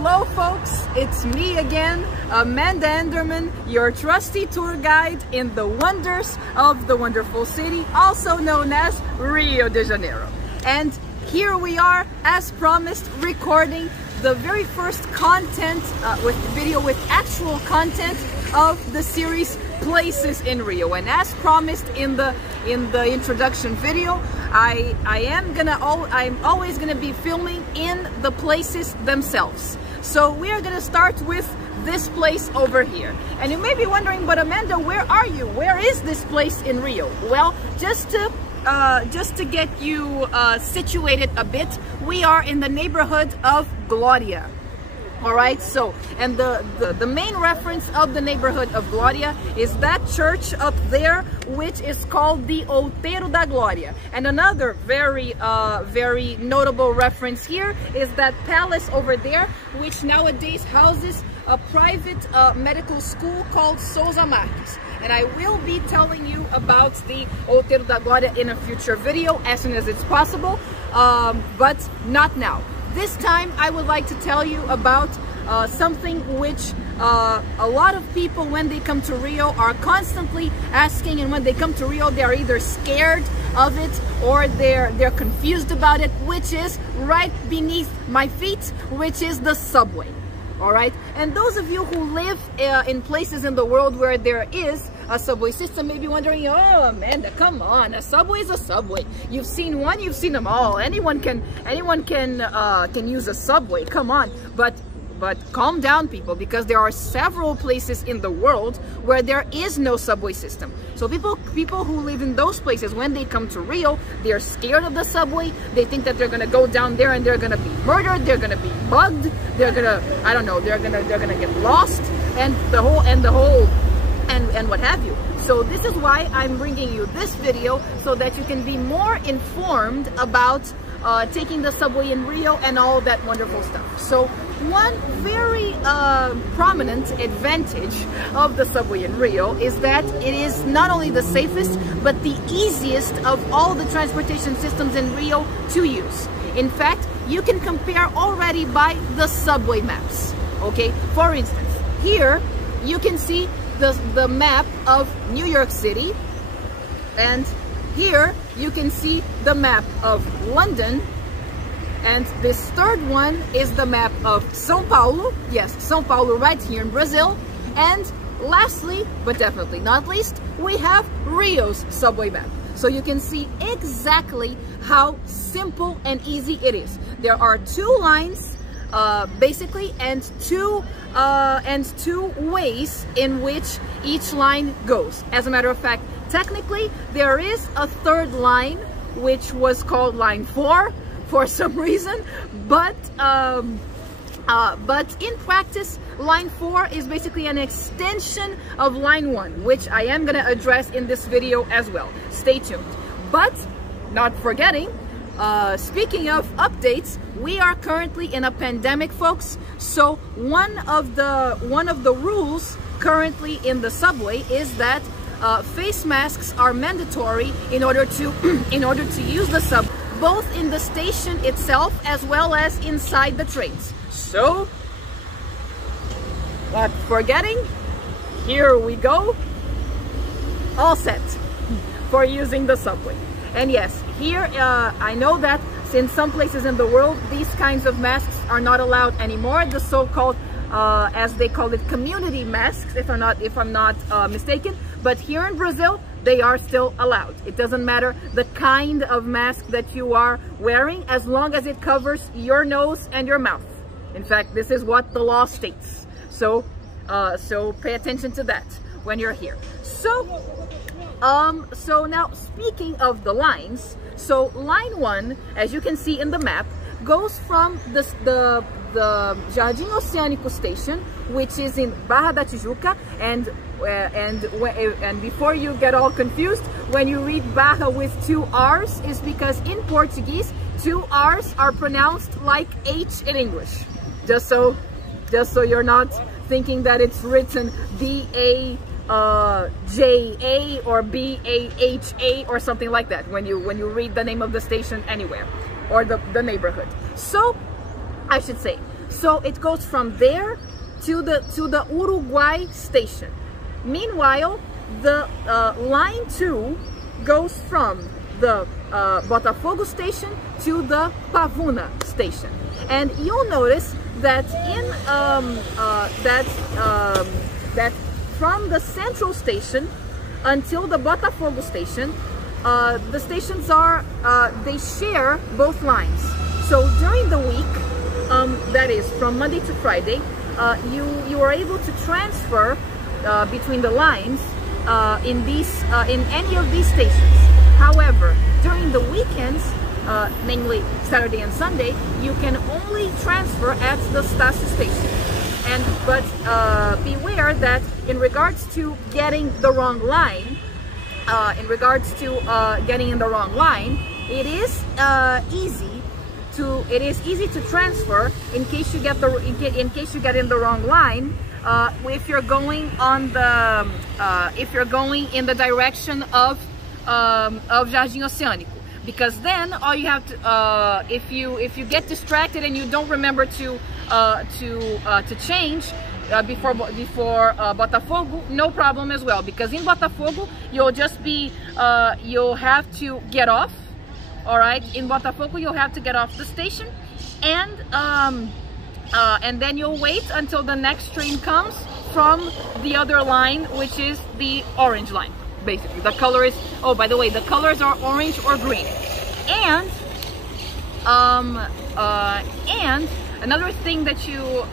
Hello folks, it's me again, Amanda Enderman, your trusty tour guide in the wonders of the wonderful city, also known as Rio de Janeiro. And here we are, as promised, recording the very first content, video with actual content of the series Places in Rio. And as promised in the introduction video, I'm always gonna be filming in the places themselves. So we are gonna start with this place over here. And you may be wondering, but Amanda, where are you? Where is this place in Rio? Well, just to get you situated a bit, we are in the neighborhood of Gloria. All right, so, and the main reference of the neighborhood of Gloria is that church up there, which is called the Outeiro da Glória. And another very notable reference here is that palace over there, which nowadays houses a private medical school called Souza Marques. And I will be telling you about the Outeiro da Glória in a future video as soon as it's possible, but not now. This time I would like to tell you about something which a lot of people, when they come to Rio, are constantly asking, and when they come to Rio they are either scared of it or they're confused about it, which is right beneath my feet, which is the subway. All right, and those of you who live in places in the world where there is a subway system may be wondering, oh Amanda, come on, a subway is a subway. You've seen one, you've seen them all. Anyone can use a subway. Come on, but calm down, people, because there are several places in the world where there is no subway system. So people who live in those places, when they come to Rio, they're scared of the subway. They think that they're gonna go down there and they're gonna be murdered, they're gonna be bugged, they're gonna, I don't know, they're gonna get lost, and what have you. So this is why I'm bringing you this video, so that you can be more informed about taking the subway in Rio and all that wonderful stuff. So one very prominent advantage of the subway in Rio is that it is not only the safest, but the easiest of all the transportation systems in Rio to use. In fact, you can compare already by the subway maps. Okay, for instance, here you can see the map of New York City, and here you can see the map of London, and this third one is the map of São Paulo. Yes, São Paulo right here in Brazil. And lastly, but definitely not least, we have Rio's subway map. So you can see exactly how simple and easy it is. There are two lines basically, and two ways in which each line goes. As a matter of fact, technically there is a third line which was called line 4 for some reason, but in practice line 4 is basically an extension of line 1, which I am going to address in this video as well. Stay tuned. But not forgetting, speaking of updates, we are currently in a pandemic, folks. So one of the rules currently in the subway is that face masks are mandatory in order to use the subway, both in the station itself as well as inside the trains. So, not forgetting, here we go, all set for using the subway. And yes, here I know that in some places in the world these kinds of masks are not allowed anymore, the so-called as they call it, community masks, if I'm not mistaken. But here in Brazil they are still allowed. It doesn't matter the kind of mask that you are wearing, as long as it covers your nose and your mouth. In fact, this is what the law states. So pay attention to that when you're here. So now, speaking of the lines, so line 1, as you can see in the map, goes from the Jardim Oceânico station, which is in Barra da Tijuca, and before you get all confused, when you read Barra with 2 R's, is because in Portuguese 2 R's are pronounced like H in English. Just so you're not thinking that it's written B-A-J-A or B-A-H-A or something like that when you read the name of the station anywhere, or the neighborhood. So I should say, So it goes from there to the Uruguay station. Meanwhile, the line 2 goes from the Botafogo station to the Pavuna station. And you'll notice that that from the central station until the Botafogo station, the stations are they share both lines. So during the week, that is from Monday to Friday, you are able to transfer between the lines in any of these stations. However, during the weekends, namely Saturday and Sunday, you can only transfer at the Station station. But beware that in regards to getting the wrong line, it is easy to transfer in case you get in the wrong line. If you're going in the direction of Jardim Oceânico, because then all you have to if you get distracted and you don't remember to change before Botafogo, no problem as well, because in Botafogo you'll have to get off. All right, in Botafogo you'll have to get off the station, and then you'll wait until the next train comes from the other line, which is the orange line. Basically, the color is, oh, by the way, the colors are orange or green. And another thing that you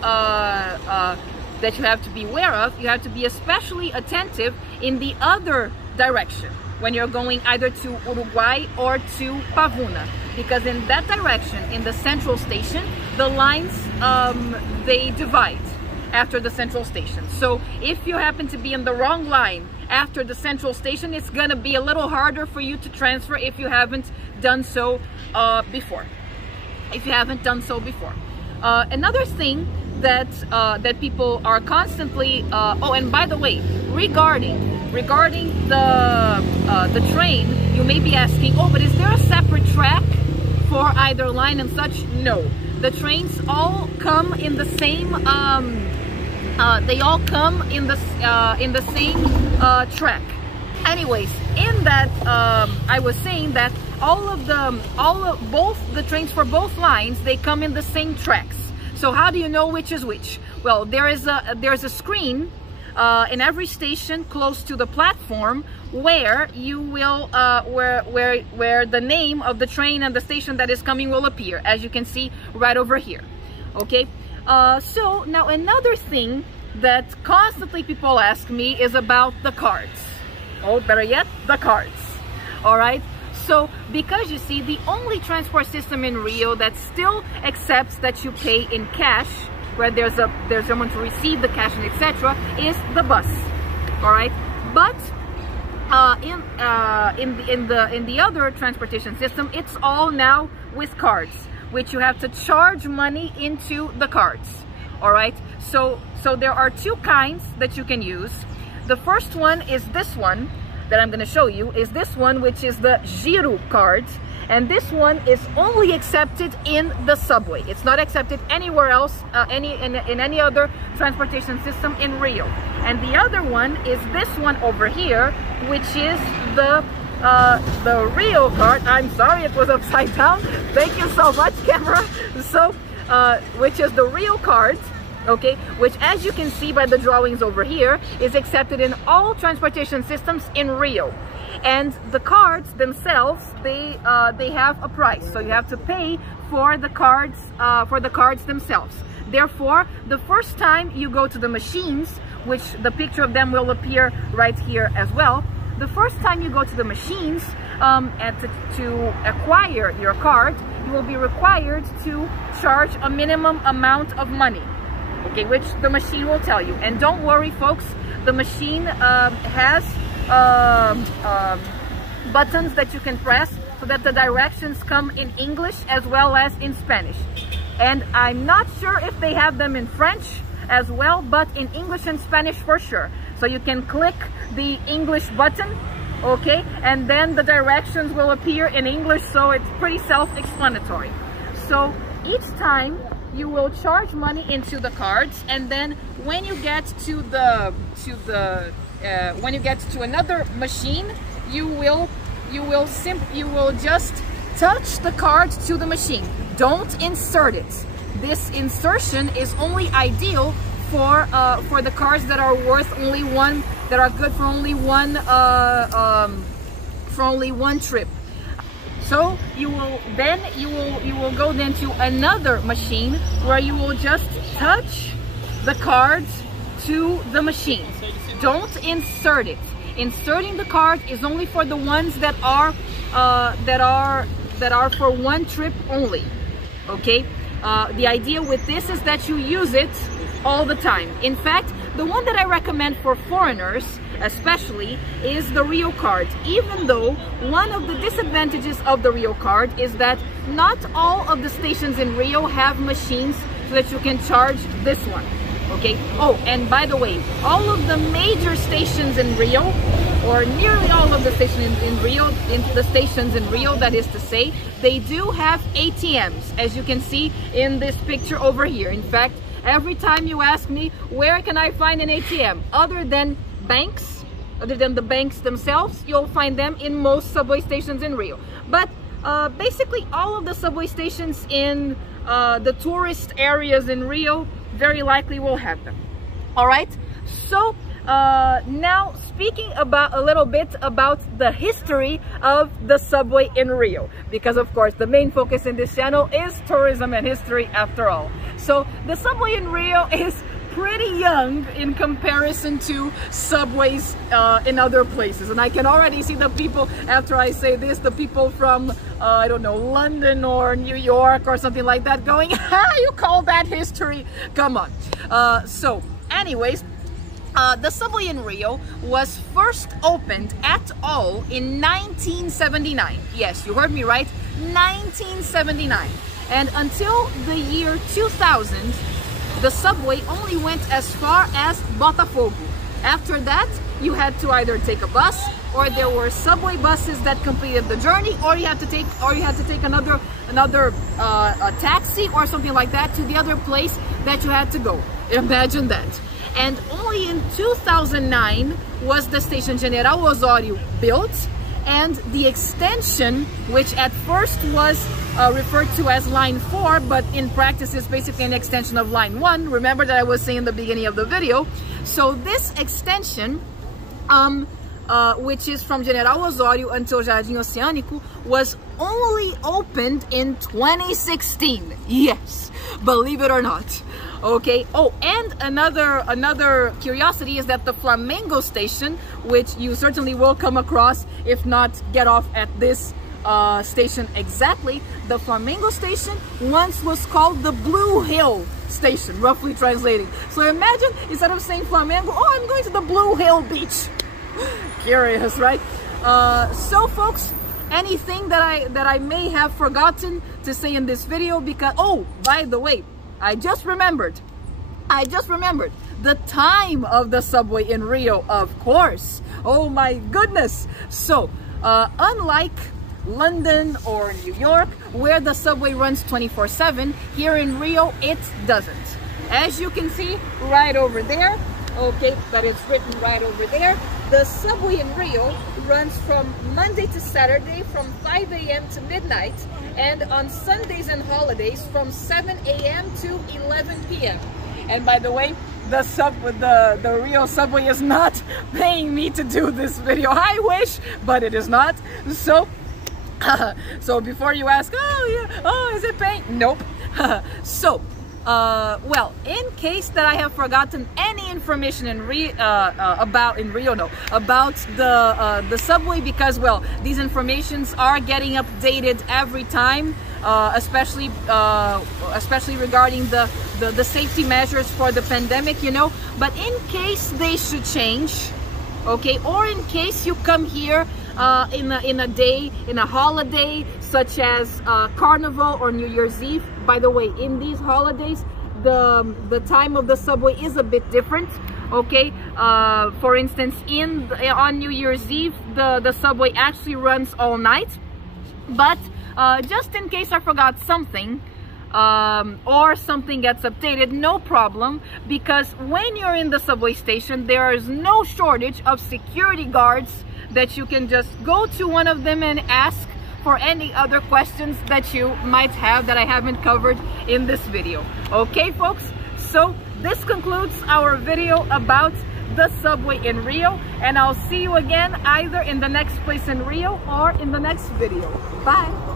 have to be aware of, you have to be especially attentive in the other direction when you're going either to Uruguay or to Pavuna, because in that direction, in the central station, the lines they divide after the central station. So if you happen to be in the wrong line after the central station, it's gonna be a little harder for you to transfer if you haven't done so before. Another thing that people are constantly oh, and by the way, regarding the train, you may be asking, oh, but is there a separate track for either line and such? No, the trains all come in the same they all come in the same track. Anyways, in that I was saying that both the trains for both lines, they come in the same tracks. So how do you know which is which? Well, there's a screen in every station close to the platform where you will where the name of the train and the station that is coming will appear, as you can see right over here. Okay, so now another thing that constantly people ask me is about the cards. Oh, better yet, the cards. All right. So, because you see, the only transport system in Rio that still accepts that you pay in cash, where there's someone to receive the cash and etc., is the bus. All right, but in the other transportation system, it's all now with cards, which you have to charge money into the cards. All right, so there are two kinds that you can use. The first one is this one that I'm going to show you, is this one, which is the Giro Cards, and this one is only accepted in the subway. It's not accepted anywhere else, in any other transportation system in Rio. And the other one is this one over here, which is the Rio card. I'm sorry, it was upside down. Thank you so much, camera. So, which is the Rio Cards. Okay, which, as you can see by the drawings over here, is accepted in all transportation systems in Rio. And the cards themselves, they have a price, so you have to pay for the cards themselves. Therefore, the first time you go to the machines, which the picture of them will appear right here as well, the first time you go to the machines to acquire your card, you will be required to charge a minimum amount of money. Okay, which the machine will tell you. And don't worry, folks, the machine has buttons that you can press so that the directions come in English as well as in Spanish. And I'm not sure if they have them in French as well, but in English and Spanish for sure. So you can click the English button, okay, and then the directions will appear in English, so it's pretty self-explanatory. So each time you will charge money into the cards, and then when you get to another machine, you will just touch the card to the machine. Don't insert it. This insertion is only ideal for the cards that are worth only one, that are good for only one trip. So you will go then to another machine where you will just touch the cards to the machine. Don't insert it. Inserting the card is only for the ones that are for one trip only. Okay. The idea with this is that you use it all the time. In fact, the one that I recommend for foreigners especially is the Rio card, even though one of the disadvantages of the Rio card is that not all of the stations in Rio have machines so that you can charge this one. Okay. Oh, and by the way, all of the major stations in Rio, or nearly all of the stations in Rio, that is to say, they do have ATMs, as you can see in this picture over here. In fact, every time you ask me, where can I find an ATM? Other than banks, other than the banks themselves, you'll find them in most subway stations in Rio. But basically all of the subway stations in the tourist areas in Rio very likely will have them. All right, so now speaking about a little bit about the history of the subway in Rio, because of course the main focus in this channel is tourism and history after all. So the subway in Rio is pretty young in comparison to subways in other places, and I can already see the people, after I say this, the people from I don't know, London or New York or something like that going, ah, you call that history? Come on. So anyways, the subway in Rio was first opened at all in 1979. Yes, you heard me right, 1979. And until the year 2000, the subway only went as far as Botafogo. After that, you had to either take a bus, or there were subway buses that completed the journey, or you had to take another taxi or something like that to the other place that you had to go. Imagine that. And only in 2009 was the station General Osório built, and the extension, which at first was referred to as line 4, but in practice is basically an extension of line 1. Remember that I was saying in the beginning of the video. So this extension, which is from General Osório until Jardim Oceânico, was only opened in 2016. Yes, believe it or not. Okay. Oh, and another curiosity is that the Flamingo Station, which you certainly will come across, if not get off at this station exactly, the Flamingo Station once was called the Blue Hill Station, roughly translating. So imagine, instead of saying Flamengo, oh, I'm going to the Blue Hill Beach. Curious, right? So folks, anything that I may have forgotten to say in this video, because, oh, by the way, I just remembered the time of the subway in Rio, of course. Oh my goodness. So unlike London or New York, where the subway runs 24/7, here in Rio it doesn't. As you can see right over there, okay, that it's written right over there, the subway in Rio runs from Monday to Saturday from 5 a.m. to midnight, and on Sundays and holidays from 7 a.m. to 11 p.m. And by the way, the Rio subway is not paying me to do this video. I wish, but it is not. So so before you ask, oh yeah, oh, is it paying? Nope. So well, in case that I have forgotten any information about the subway, because, well, these informations are getting updated every time, especially regarding the safety measures for the pandemic, you know. But in case they should change, okay, or in case you come here in a holiday such as Carnival or New Year's Eve. By the way, in these holidays, the time of the subway is a bit different. Okay, for instance, on New Year's Eve, the subway actually runs all night. But just in case I forgot something, or something gets updated, no problem, because when you're in the subway station, there is no shortage of security guards that you can just go to one of them and ask for any other questions that you might have that I haven't covered in this video. Okay, folks, so this concludes our video about the subway in Rio, and I'll see you again either in the next place in Rio or in the next video. Bye.